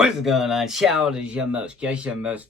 What's going on, child? It's your most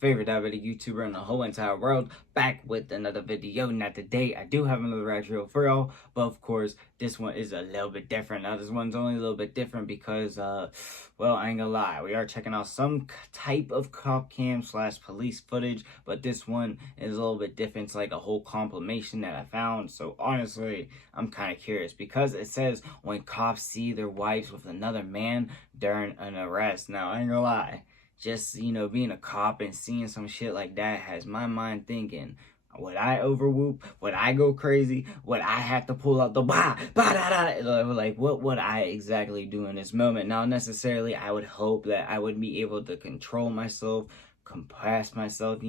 favorite diabetic YouTuber in the whole entire world, back with another video. Not today, I do have another retro for y'all, but of course, this one is a little bit different. Now, this one's only a little bit different because, well, I ain't gonna lie, we are checking out some type of cop cam / police footage, but this one is a little bit different. It's like a whole compilation that I found, so honestly, I'm kind of curious because it says when cops see their wives with another man during an arrest. Now, I ain't gonna lie, just, being a cop and seeing some shit like that has my mind thinking, would I overwhoop? Would I go crazy? Would I have to pull out the like, what would I exactly do in this moment? Now, necessarily, I would hope that I would be able to control myself, compass myself,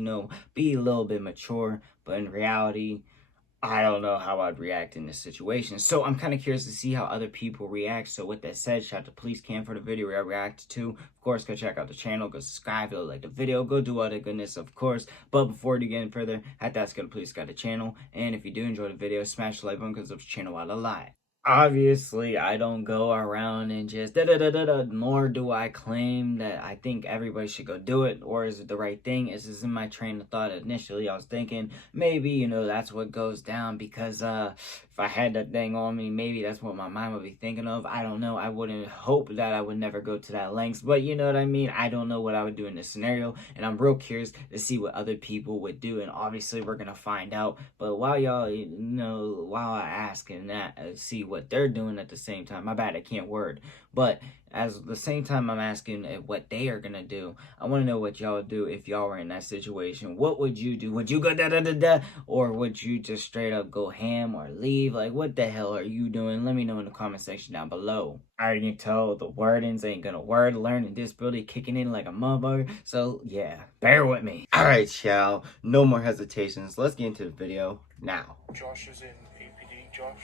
be a little bit mature, but in reality, I don't know how I'd react in this situation. So I'm kind of curious to see how other people react. So with that said, shout out to Police Cam for the video I reacted to. Of course, go check out the channel, go subscribe, go like the video, go do all the goodness, of course. But before we get any further, I have to ask you to please subscribe to the channel. And if you do enjoy the video, smash the like button because it helps the channel out a lot. Obviously, I don't go around and just nor do I claim that I think everybody should go do it, or is it the right thing? Is this in my train of thought initially? I was thinking maybe, that's what goes down because if I had that thing on me, maybe that's what my mind would be thinking of. I don't know. I wouldn't hope that I would never go to that lengths, but you know what I mean? I don't know what I would do in this scenario, and I'm real curious to see what other people would do, and obviously we're gonna find out. But while y'all, while I ask and that, see what they're doing at the same time. My bad, I can't word. But as the same time I'm asking what they are gonna do, I want to know what y'all do if y'all were in that situation. What would you do? Would you go or would you just straight up go ham or leave? Like, what the hell are you doing? Let me know in the comment section down below. I already can tell the wordings ain't gonna word. Learning disability kicking in like a motherfucker. So yeah, bear with me. All right, y'all. No more hesitations. Let's get into the video now. Josh is in APD. Josh.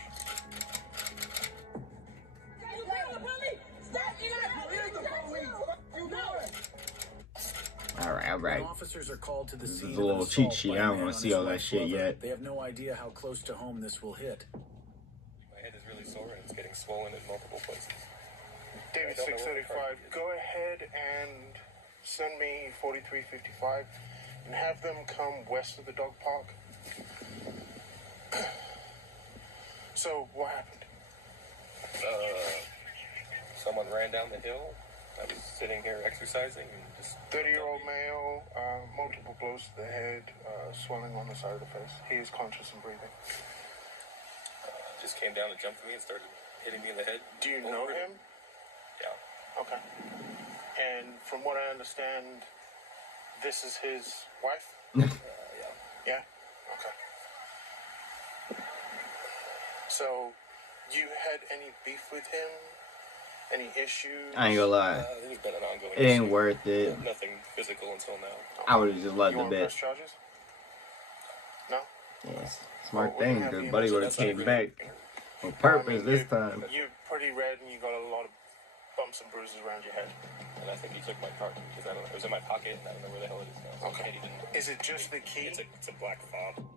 All right. Officers are called to the This scene is a little cheat sheet. I don't want to see all that shit yet. They have no idea how close to home this will hit. My head is really sore and it's getting swollen in multiple places. David 635, go ahead and send me 4355 and have them come west of the dog park. So, what happened? Someone ran down the hill. I was sitting here exercising and just... 30-year-old male, multiple blows to the head, swelling on the side of the face. He is conscious and breathing. Just came down and jumped me and started hitting me in the head. Do you know him? Yeah. Okay. And from what I understand, this is his wife? Yeah. Yeah? Okay. So, you had any beef with him? Any issues? I ain't gonna lie. There's been an ongoing It ain't issue. worth it. Nothing physical until now. I would have just let You the want to bit. press charges? No? Yes. Smart Well, we thing, have because the Buddy would have That's not came really- back on purpose this time. You're pretty red and you got a lot of bumps and bruises around your head. And I think he took my car because I don't know. It was in my pocket and I don't know where the hell it is now. So Okay. he didn't. Is it just the key? It's a black fob.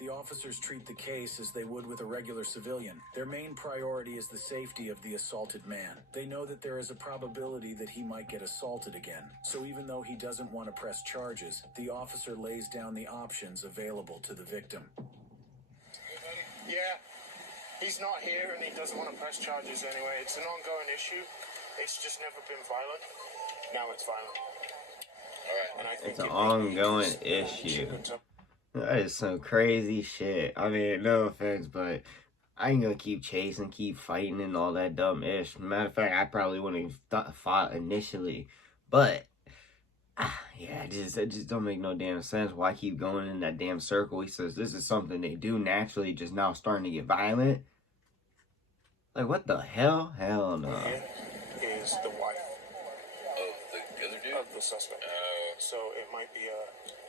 The officers treat the case as they would with a regular civilian. Their main priority is the safety of the assaulted man. They know that there is a probability that he might get assaulted again. So even though he doesn't want to press charges, the officer lays down the options available to the victim. Yeah. He's not here and he doesn't want to press charges anyway. It's an ongoing issue. It's just never been violent. Now it's violent. All right. And I think It's an ongoing issue. That is some crazy shit. I mean, no offense, but I ain't gonna keep chasing, keep fighting, and all that dumb ish. Matter of fact, I probably wouldn't have fought initially, but yeah, it just don't make no damn sense. Why keep going in that damn circle? He says this is something they do naturally, just now starting to get violent. Like, what the hell? Hell no. Here is the wife Oh, the other dude? of the suspect. So it might be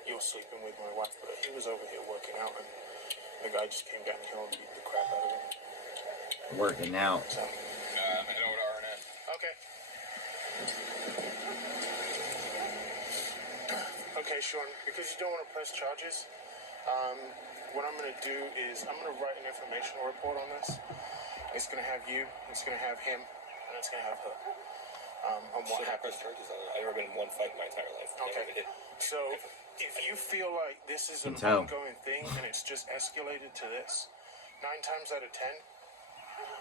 you're sleeping with my wife, but he was over here working out and the guy just came down here and beat the crap out of him. Working out. So, I'm heading over to RNN. okay. Okay, Sean, because you don't want to press charges, what I'm going to do is I'm going to write an information report on this. It's going to have you, it's going to have him, and it's going to have her. On what happened. Press charges on it. I never been in one fight in my entire life. Okay. Never hit. So if you feel like this is an Can tell. ongoing thing and it's just escalated to this, 9 times out of 10,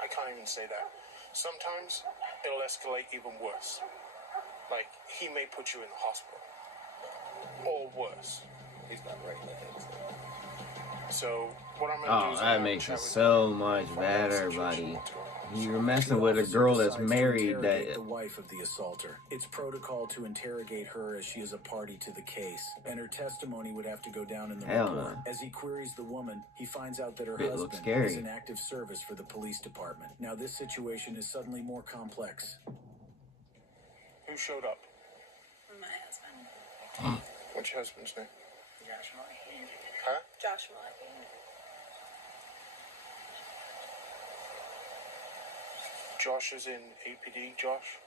I can't even say that. Sometimes it'll escalate even worse. Like, he may put you in the hospital. Or worse. He's not right in the head. So what I'm gonna do Oh, is that makes it so much better, buddy. You're messing with a girl that's married that... the wife of the assaulter. It's protocol to interrogate her as she is a party to the case, and her testimony would have to go down in the Hell report. no. As he queries the woman, he finds out that her It looks husband scary. is in active service for the police department. Now this situation is suddenly more complex. Who showed up? My husband. What's your husband's name? Joshua. Huh? Joshua. Josh is in APD, Josh?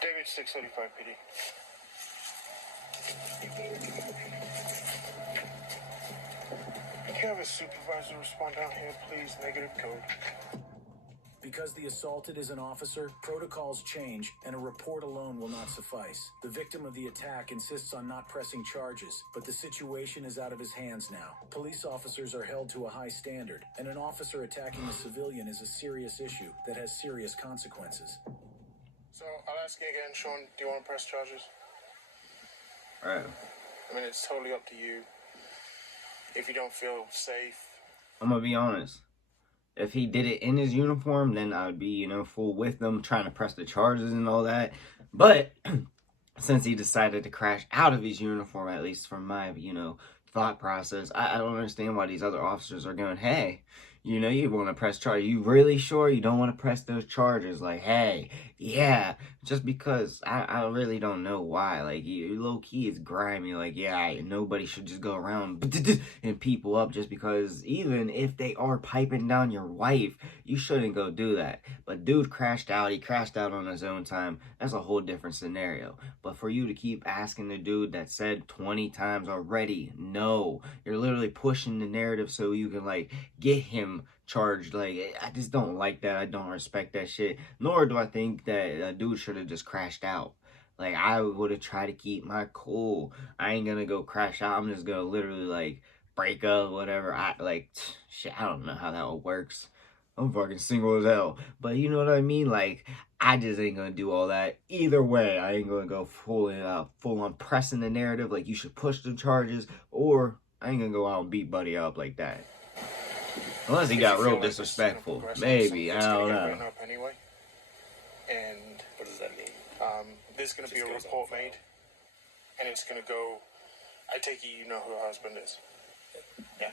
David 635 PD. Can you have a supervisor respond down here, please? Negative code. Because the assaulted is an officer, protocols change, and a report alone will not suffice. The victim of the attack insists on not pressing charges, but the situation is out of his hands now. Police officers are held to a high standard, and an officer attacking a civilian is a serious issue that has serious consequences. So, I'll ask you again, Sean, do you want to press charges? Right. I mean, it's totally up to you. If you don't feel safe. I'm gonna be honest. If he did it in his uniform, then I'd be, you know, full with them, trying to press the charges and all that. But since he decided to crash out of his uniform, at least from my, you know, thought process, I don't understand why these other officers are going, hey, you know, you want to press charges. You really sure you don't want to press those charges? Like, hey, yeah, just because I really don't know why. Like, you low key is grimy. Like, yeah, nobody should just go around and people up just because even if they are piping down your wife, you shouldn't go do that. But dude crashed out. He crashed out on his own time. That's a whole different scenario. But for you to keep asking the dude that said 20 times already, no, you're literally pushing the narrative so you can, like, get him charged. Like, I just don't like that. I don't respect that shit. Nor do I think that a dude should have just crashed out. Like, I would have tried to keep my cool. I ain't gonna go crash out. I'm just gonna literally, like, break up, whatever. Shit, I don't know how that all works. I'm fucking single as hell. But you know what I mean? Like, I just ain't gonna do all that. Either way, I ain't gonna go full on pressing the narrative like you should push the charges, or I ain't gonna go out and beat Buddy up like that. Unless he got real disrespectful. Maybe, I don't know. Anyway. And what does that mean? There's going to be a report made, and it's going to go. I take it you know who her husband is. Yeah.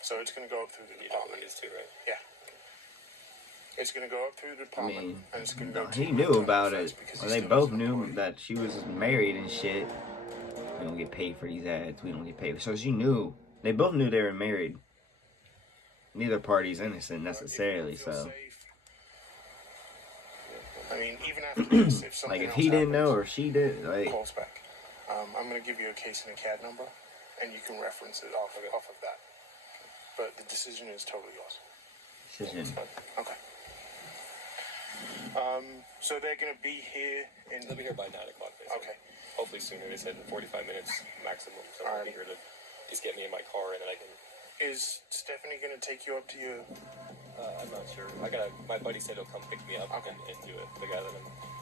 So it's going to go up through the department. You know who he is too, right? Yeah. It's going to go up through the department, and it's going to go. He knew about it. Well, they both knew that she was married and shit. We don't get paid for these ads. We don't get paid. So she knew. They both knew they were married. Neither party's innocent necessarily, so. I mean, even after this, if something like, if else he didn't happens, know or she did, like. calls back. I'm going to give you a case and a CAD number, and you can reference it off of that. But the decision is totally yours. Decision. Okay. So they're going to be here in. They'll be here by 9 o'clock. Okay. Hopefully sooner. They said in 45 minutes maximum. So I'll be here to just get me in my car and then I can. Is Stephanie going to take you up to your... I'm not sure. My buddy said he'll come pick me up and do it. The guy that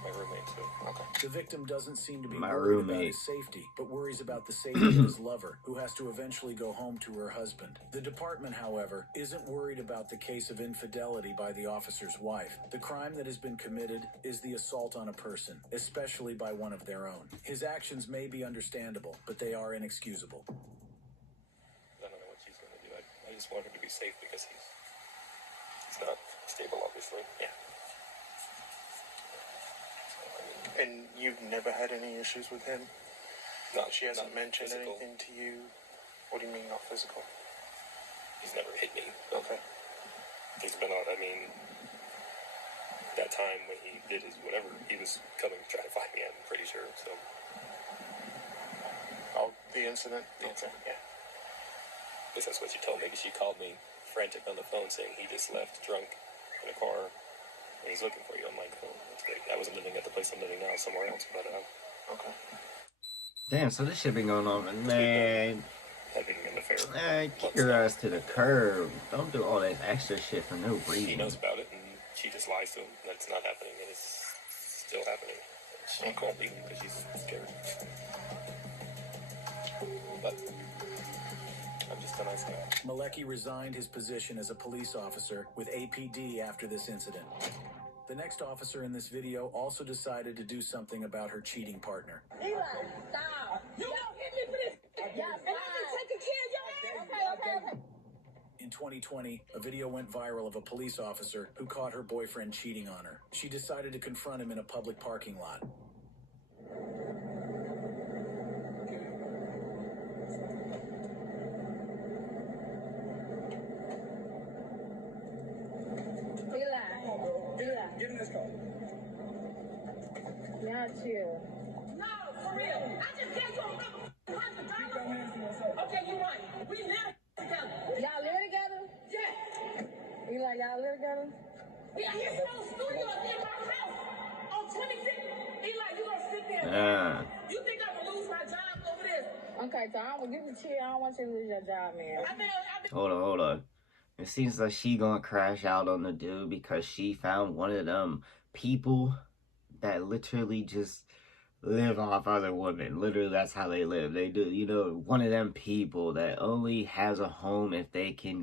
my roommate too. Okay. The victim doesn't seem to be My worried about roommate. his safety, but worries about the safety of his lover, who has to eventually go home to her husband. The department, however, isn't worried about the case of infidelity by the officer's wife. The crime that has been committed is the assault on a person, especially by one of their own. His actions may be understandable, but they are inexcusable. I don't know what she's going to do. I just want her to be safe because he's not stable, obviously. Yeah. And you've never had any issues with him? She hasn't mentioned physical. anything to you? What do you mean, not physical? He's never hit me. Okay. He's been on, that time when he did his whatever, he was coming to try to find me, I'm pretty sure, so. Oh, the incident? Okay. Yeah. least that's what she told me. She called me frantic on the phone saying he just left drunk in a car and he's looking for you. I'm like, oh, that's great. I wasn't living at the place I'm living now, somewhere else, but Okay. Damn, so this shit been going on, man. having an affair. Man, kick your ass to the curb. Don't do all that extra shit for no He reason. knows about it, and she just lies to him that it's not happening, and it's still happening. She won't leave him because she's scared. But I'm just a nice guy. Malecki resigned his position as a police officer with APD after this incident. The next officer in this video also decided to do something about her cheating partner. Eli, stop. You don't hit me for this. Yeah, and I've been taking care of your ass. Okay. In 2020, a video went viral of a police officer who caught her boyfriend cheating on her. She decided to confront him in a public parking lot. Eli. Get in this car. Y'all chill. No, for real. I just gave you $100. Keep your hands to yourself. Okay, you're right. We live together. Y'all live together? Yes. Eli, y'all live together? Yeah, his whole studio is in my house on 25th. Eli, you gonna sit there? You think I'm gonna lose my job over this? Okay, so I'm gonna give you chill. I don't want you to lose your job, man. I've been Hold on. It seems like she gonna crash out on the dude because she found one of them people that literally just live off other women. Literally, that's how they live. They do, one of them people that only has a home if they can,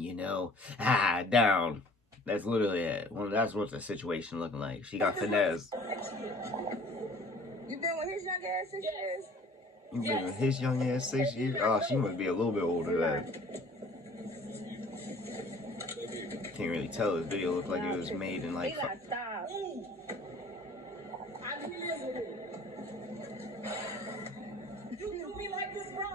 down. That's literally it. Well, that's what the situation looking like. She got finesse. You been with his young ass 6 years? You been with his young ass 6 years? Oh, she must be a little bit older than that. Can't really tell. This video looked like it was made in like. Eli, stop. I really live with it. You do me like this, bro?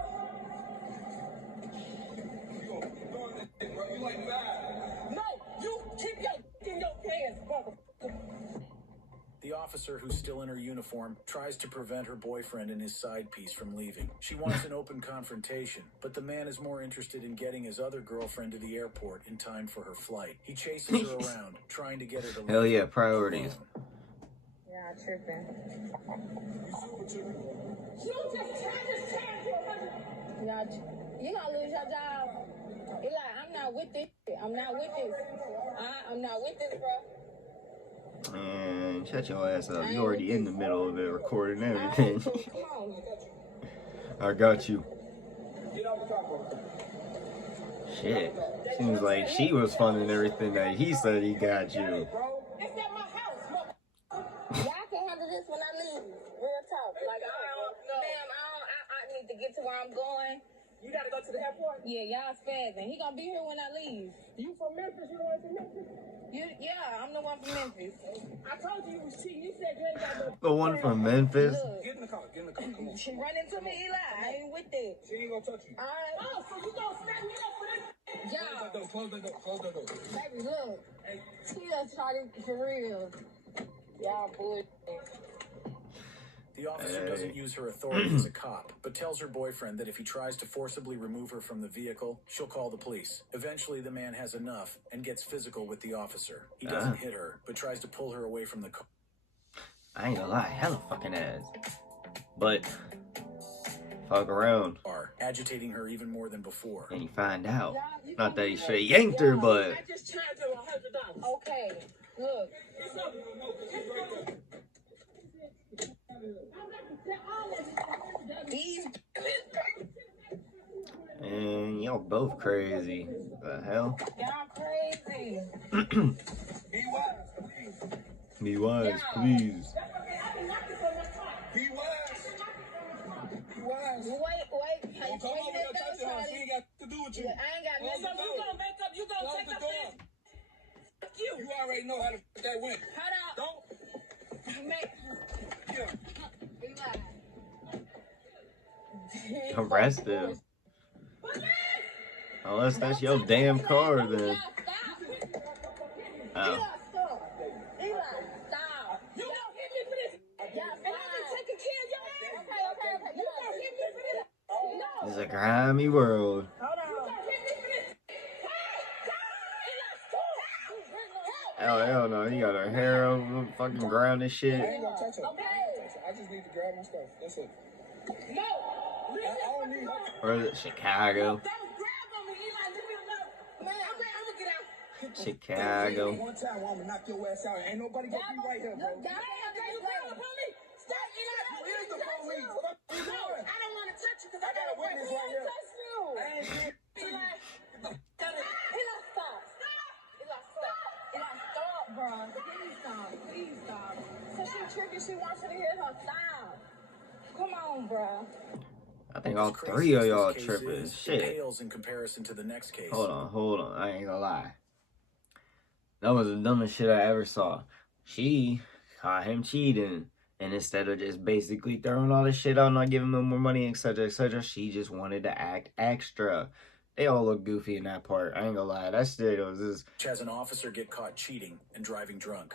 You like bad. No, you keep your in your pants, brother. The officer, who's still in her uniform, tries to prevent her boyfriend and his side piece from leaving. She wants an open confrontation, but the man is more interested in getting his other girlfriend to the airport in time for her flight. He chases her around, trying to get her to leave. Hell yeah, priorities. Yeah, tripping. You just tried to change your husband. You gonna lose your job. Eli, I'm not with this. I'm not with this, bro. Man, shut your ass up. You already in the middle of it, recording everything. Come on. I got you. Get off the car, bro. Shit. Seems like she was funding everything that he said he got you. Bro, it's at my house. Y'all can handle this when I leave. Real talk. Like, I need to get to where I'm going. You gotta go to the airport. Yeah, y'all spazzing. He gonna be here when I leave. You from Memphis? You the one from Memphis? Yeah, I'm the one from Memphis. I told you was cheating. You said you ain't got no. The one from Memphis? Look, Get in the car. Get in the car. Come on. she run into me, Eli. I ain't with it. She ain't gonna touch you. All right. Oh, so you gonna set me up for this? Y'all, Close the door. Close the door. baby, look. Chill, Charlie, for real. Y'all bullshit. The officer doesn't use her authority as a cop, but tells her boyfriend that if he tries to forcibly remove her from the vehicle, she'll call the police. Eventually, the man has enough and gets physical with the officer. He doesn't hit her, but tries to pull her away from the car. I ain't gonna lie, hella fucking ass. But, fuck around. Agitating her even more than before. And you find out. Not that he straight yanked her, but. I just charged her $100. Okay, look. It's up. These And y'all both crazy. The hell? y'all crazy. Be wise, please. Be wise, please. Be wise. Be wise. Wait. How you Don't come over bringing here that touch down, her. She Charlie? ain't got to do with you. I ain't got Close nothing. the You door. gonna make up? You gonna Close take the up door. this? Fuck you. You already know how that went. Hold Don't. on. Make. Yeah. Eli. Arrest him. Unless that's your damn car, then. Oh. Eli, stop. You gonna hit me for this? Yeah, And I've been taking care of your ass. Okay. You gonna hit me for this? No. It's a grimy world. Hold You on. gonna hit me for this? Hell no, he got her hair over the fucking ground and shit. I ain't gonna touch her. I just need to grab my stuff. That's it. No! I don't need her. Or is it Chicago? Don't grab on me, Eli. Leave me alone. Man, I'm gonna get out. Chicago. One time, I'ma knock your ass out. Ain't nobody gonna be right here, bro. You grab upon me. Stop, Eli. You is the police. What are you No, doing? I don't want to touch you because I got a witness right here. Touch you. I ain't scared. Eli. Eli, stop. Eli, stop. Eli, stop, bro. Please stop. Please stop. So she tripping. She wants you to hit her. Stop. Come on, bro. I think all As crazy three of as this y'all case tripping. is, it Shit. pales in comparison to the next case. Hold on. I ain't gonna lie. That was the dumbest shit I ever saw. She caught him cheating. And instead of just basically throwing all this shit out and not giving him more money, etc., she just wanted to act extra. They all look goofy in that part. I ain't gonna lie. That shit was just... Has an officer get caught cheating and driving drunk.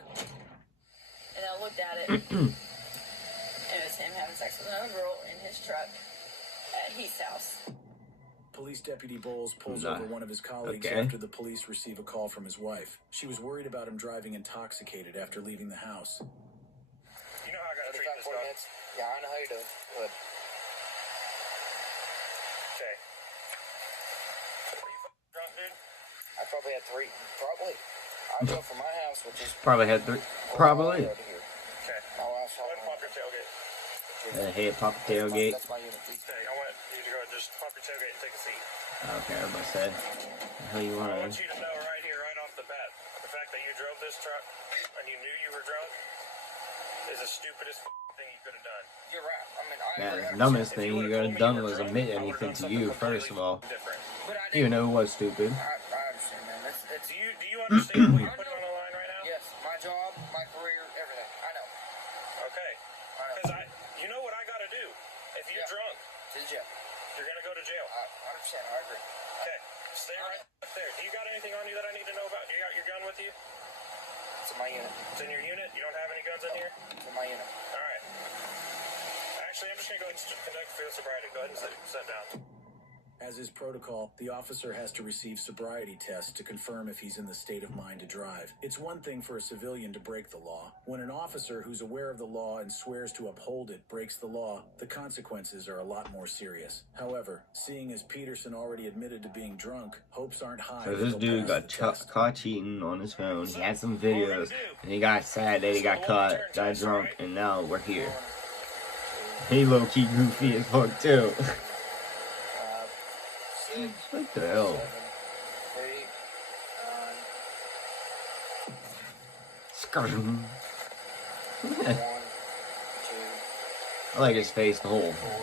And I looked at it, and it was him having sex with another girl in his truck at Heath's house. Police Deputy Bowles pulls Nah. over one of his colleagues Okay. after the police receive a call from his wife. She was worried about him driving intoxicated after leaving the house. You know how I gotta treat this 40 dog? minutes. Yeah, I know how you're doing. Good. Okay. Are you fucking drunk, dude? I probably had 3. Probably. I go from my house, which is Probably had three. Probably. over here. Okay. My wife's Go ahead and home. pop your tailgate. Head pop the tailgate. That's my unit. Okay, I want you to go and just pop your tailgate and take a seat. Okay, I was about to say. The hell you I want want? you to know right here, right off the bat, the fact that you drove this truck and you knew you were drunk is the stupidest thing you could have done. You're right. I mean, I Man, agree. the dumbest If thing you you would've could have told me done you were was drunk, admit I would've anything done to something you, first of all. different. But I Even didn't. though it was stupid. I understand, man. It's Do you understand what you're putting on the line right now? yes, my job, my career, everything. I know. Okay. I know. Because you know what I got to do. If you're Yeah. drunk, To the jail. you're going to go to jail. I understand. I agree. Okay. Stay right up there. Do you got anything on you that I need to know about? Do you got your gun with you? It's in my unit. It's in your unit? You don't have any guns in here? It's in my unit. All right. Actually, I'm just going to go ahead and conduct field sobriety. Go ahead and sit down. As is protocol, the officer has to receive sobriety tests to confirm if he's in the state of mind to drive. It's one thing for a civilian to break the law. When an officer who's aware of the law and swears to uphold it breaks the law, the consequences are a lot more serious. However, seeing as Peterson already admitted to being drunk, hopes aren't high. So that this he'll dude pass got the test. caught cheating on his phone. He had some videos, and he got sad that he got caught, got drunk, and now we're here. He low key goofy as fuck too. 6, What the hell? 7, 8, 9, 1, 2, I like his face, the whole 4, 5, 6,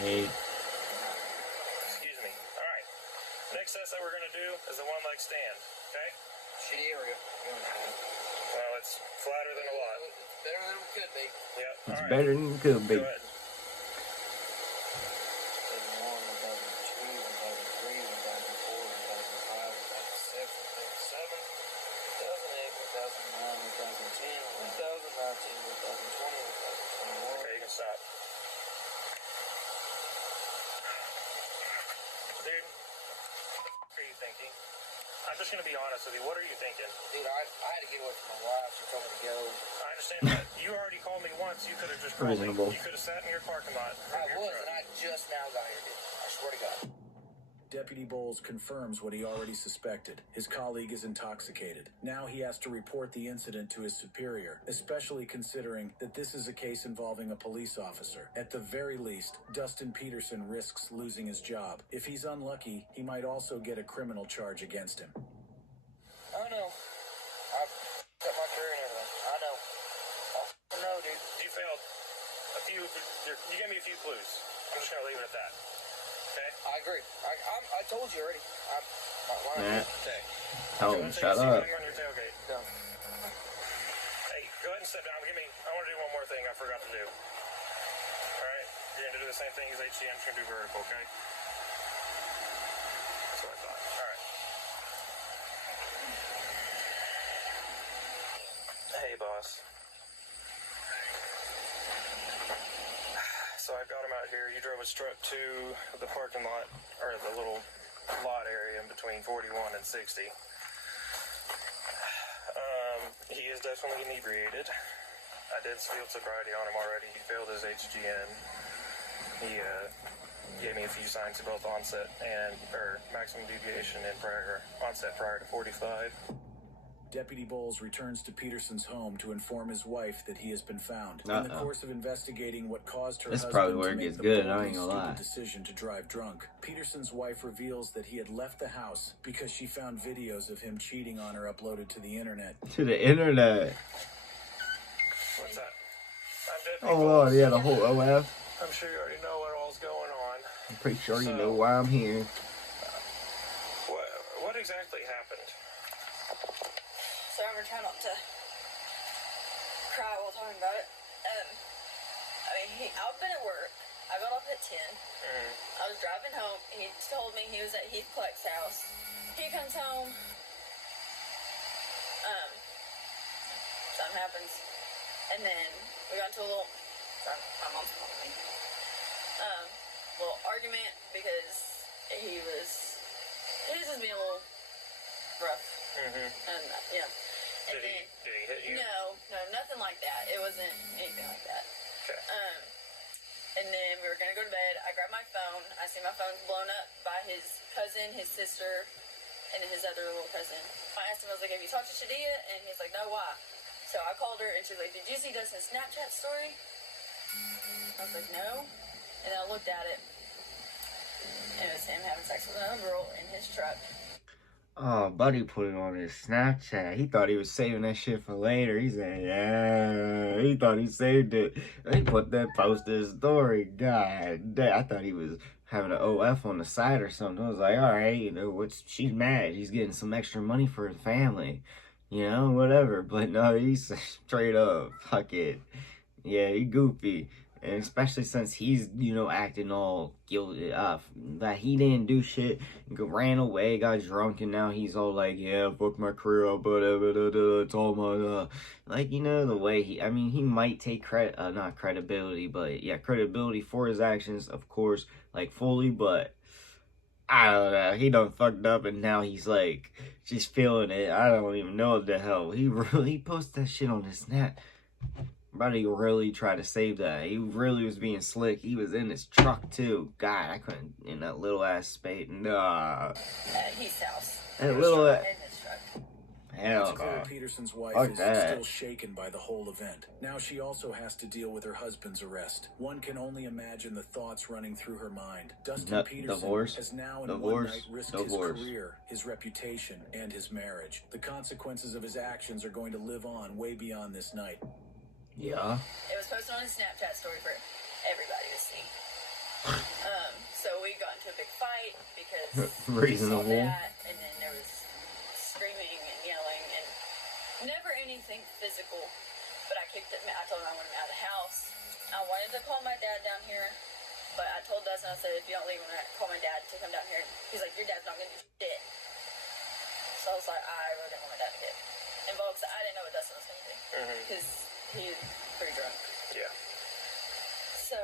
7. 8. Excuse me. All right. Next test that we're going to do is the one leg stand. Okay? Shitty area. Well, it's flatter than a lot. It's better than it could be. Yep. It's All right. better than it could be. Go ahead. 2010, 2011, 2012, 2013, 2014, 2015, 2016, 2017, 2018, 2019, 2020, 2021. Dude, what are you thinking? I'm just going to be honest with you. What are you thinking? Dude, I had to get away from my wife. She told me to go. I understand that. You already called me once. You could have just called me. Reasonable. You could have sat in your parking lot. I was, and I just now got here, dude. I swear to God. Deputy Bowles confirms what he already suspected. His colleague is intoxicated. Now he has to report the incident to his superior, especially considering that this is a case involving a police officer. At the very least, Dustin Peterson risks losing his job. If he's unlucky, he might also get a criminal charge against him. I know. I've got my career and everything. I know. I know, dude. You failed a few. You gave me a few clues. I'm just going to leave it at that. Okay? I agree. I told you already. I'm not lying. Nah. Okay. Tell him, shut up. On your tailgate. No. Hey, go ahead and step down. I want to do one more thing I forgot to do. Alright? You're going to do the same thing as HC. I'm just going to do vertical, okay? That's what I thought. Alright. Hey, boss. So I got him out here. You drove his truck to the parking lot, or the little lot area in between 41 and 60. He is definitely inebriated. I did field sobriety on him already. He failed his HGN. He gave me a few signs of both onset and maximum deviation and onset prior to 45. Deputy Bowles returns to Peterson's home to inform his wife that he has been found. In the course of investigating what caused her husband probably where to it make gets the good, I boldly ain't gonna lie. stupid decision to drive drunk, Peterson's wife reveals that he had left the house because she found videos of him cheating on her uploaded to the internet. To the internet. What's that? I'm Deputy Oh, Bowles. Lord, yeah, the whole OF. I'm sure you already know what all's going on. I'm pretty sure you know why I'm here. What exactly happened? So I'm gonna try not to cry while talking about it. I've been at work. I got off at 10. I was driving home. He told me he was at Heath Clark's house. He comes home. Something happens. And then we got into a little, sorry, my mom's calling me. Little argument because he was just being a little rough. And, you know. And Did he hit you? No, nothing like that. It wasn't anything like that. Okay. And then we were gonna go to bed. I grabbed my phone. I see my phone blown up by his cousin, his sister, and then his other little cousin. I asked him, I was like, have you talked to Shadia? And he's like, no, why? So I called her and she was like, did you see Dustin's Snapchat story? I was like, no. And I looked at it. And it was him having sex with another girl in his truck. Oh, buddy put it on his Snapchat. He thought he was saving that shit for later. He said, yeah. He thought he saved it. He put that post in his story. God damn. I thought he was having an OF on the side or something. I was like, all right, you know, she's mad. She's getting some extra money for his family. You know, whatever. But no, he's straight up. Fuck it. Yeah, he goofy. And especially since he's, you know, acting all guilty that he didn't do shit, ran away, got drunk, and now he's all like, yeah, fuck my career up, it's all my, like, you know, the way he might take not credibility, but yeah, credibility for his actions, of course, like, fully, but I don't know, he done fucked up, and now he's, like, just feeling it. I don't even know what the hell. He really posted that shit on his Snap. Buddy really tried to save that. He really was being slick. He was in his truck too. God, I couldn't in that little ass spade. Nah. At his house. That little in his truck. Hell It's clear no. Peterson's wife Fuck is that. still shaken by the whole event. Now she also has to deal with her husband's arrest. One can only imagine the thoughts running through her mind. Dustin Peterson has now in one night risked his career, his reputation, and his marriage. The consequences of his actions are going to live on way beyond this night. Yeah. It was posted on his Snapchat story for everybody to see. So we got into a big fight because Reasonable. he saw that, and then there was screaming and yelling, and never anything physical. But I kicked him. I told him I wanted him out of the house. I wanted to call my dad down here, but I told Dustin, I said, if you don't leave, I'm gonna call my dad to come down here. He's like, your dad's not gonna do shit. So I was like, I really didn't want my dad to get involved because I didn't know what Dustin was gonna do because he was pretty drunk. Yeah. So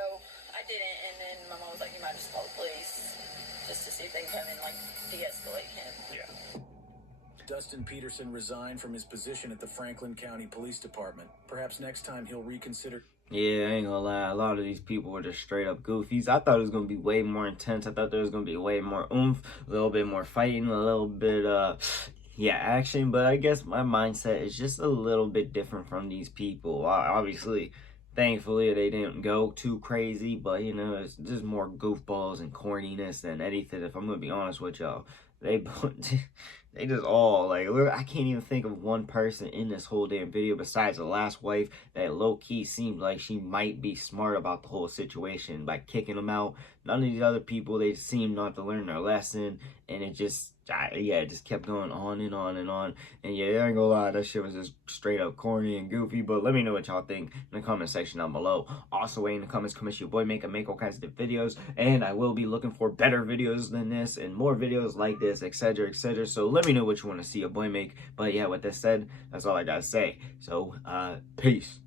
I didn't, and then my mom was like, you might just call the police just to see if they can come and like de-escalate him. Yeah. Dustin Peterson resigned from his position at the Franklin County Police Department. Perhaps next time he'll reconsider. Yeah, I ain't gonna lie. A lot of these people were just straight up goofies. I thought it was gonna be way more intense. I thought there was gonna be way more oomph, a little bit more fighting, a little bit action. But I guess my mindset is just a little bit different from these people. Obviously, thankfully, they didn't go too crazy. But you know, it's just more goofballs and corniness than anything. If I'm gonna be honest with y'all, they just all like, look, I can't even think of one person in this whole damn video besides the last wife that low-key seemed like she might be smart about the whole situation by kicking them out. None of these other people, they seemed not to learn their lesson, and it just kept going on and on and on. And yeah, I ain't gonna lie, that shit was just straight up corny and goofy. But let me know what y'all think in the comment section down below. Also, in the comments, comment your boy make all kinds of videos, and I will be looking for better videos than this and more videos like this, etc, etc. So let me know what you want to see your boy make. But yeah, with that said, that's all I gotta say. So peace.